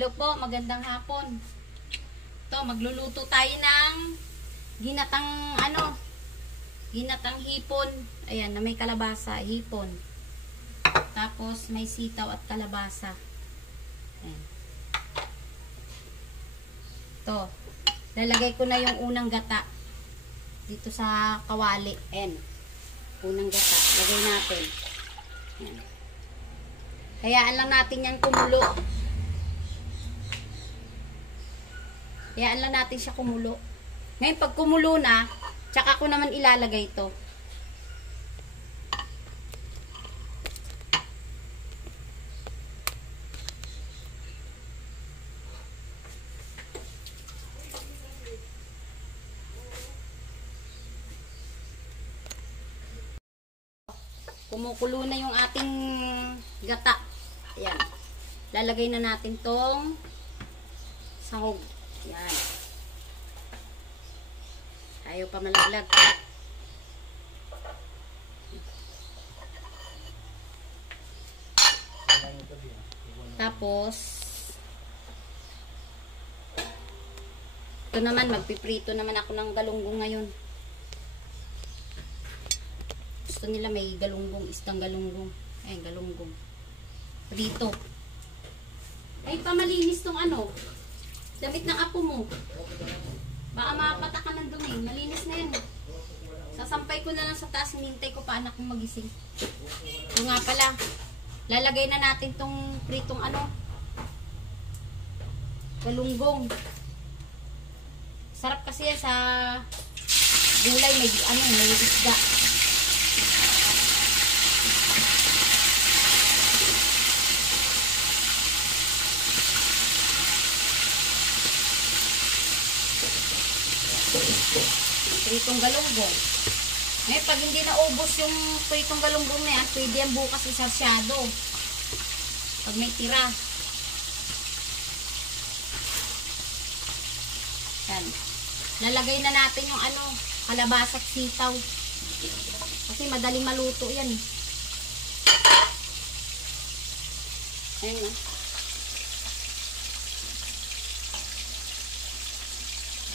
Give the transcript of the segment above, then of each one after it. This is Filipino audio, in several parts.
Hello po, magandang hapon. Ito, magluluto tayo ng ginatang ginatang hipon. Ayan, na may kalabasa, hipon. Tapos may sitaw at kalabasa. Ayan. Ito, lalagay ko na yung unang gata dito sa kawali. Ayan, unang gata. Lagay natin. Ayan. Hayaan lang natin yan kumulo. Hayaan lang natin siya kumulo. Ngayon, pag kumulo na, tsaka ko naman ilalagay ito. Kumukulo na yung ating gata. Ayan. Lalagay na natin tong sahog. Ayan. Ayaw pa malaglag. Tapos, ito naman, magpiprito naman ako ng galunggong ngayon. Gusto nila may galunggong, istang galunggong. Ayan, galunggong. Prito. Ay, pamalinis tong damit ng apo mo. Baka mapatak ka ng dumi. Malinis na yan. Sasampay ko na lang sa taas. Hinintay ko pa anak kong magising. Ito nga pala. Lalagay na natin tong pritong galunggong. Sarap kasi yan sa gulay. May may isda. Pritong galunggong. Ngayon, pag hindi naubos yung pritong galunggong na yan, pwede yan bukas isasyado. Pag may tira. Yan. Lalagay na natin yung kalabasa at sitaw. Kasi madaling maluto yan. Ayan na.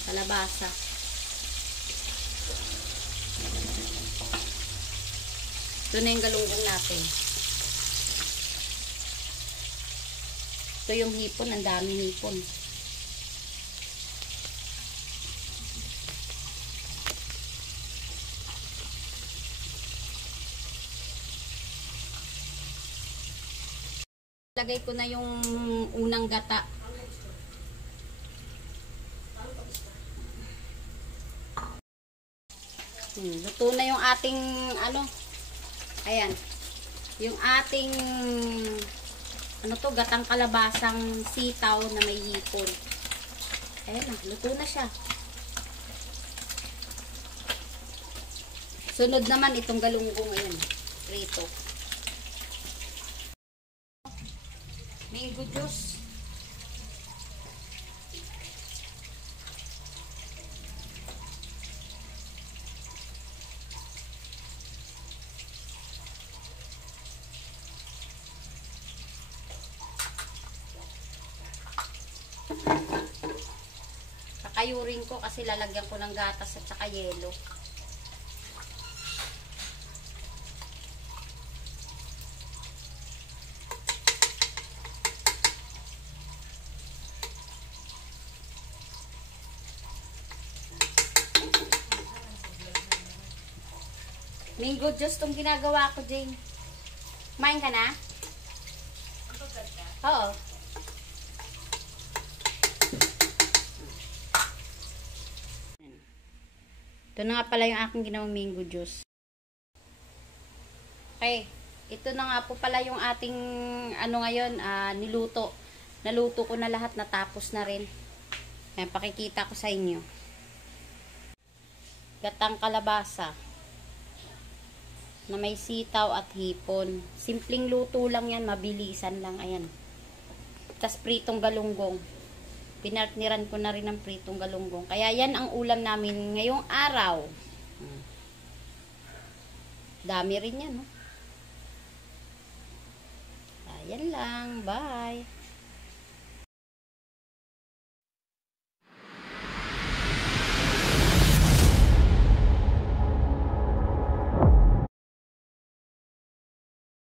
Kalabasa. Ito na yung galunggong natin. Ito yung hipon. Ang daming hipon. Lagay ko na yung unang gata. Luto na yung ating ayan. Yung ating gatang kalabasang sitaw na may hipon. Ayan na, luto na siya. Sunod naman itong galunggong ayan, prito. Mango juice. Kakayurin ko kasi lalagyan ko ng gatas at saka yelo. Mango juice tong ginagawa ko, Jane. Kumain ka na? Oo. Ito na nga pala yung aking ginawang mango juice. Okay. Ito na nga po pala yung ating ngayon, niluto. Naluto ko na lahat, natapos na rin. Ayan, pakikita ko sa inyo. Gatang kalabasa na may sitaw at hipon. Simpleng luto lang yan, mabilisan lang. Ayan. Tas pritong galunggong. Pinartniran ko na rin ng pritong galunggong. Kaya yan ang ulam namin ngayong araw. Dami rin yan, no? Ayan lang. Bye!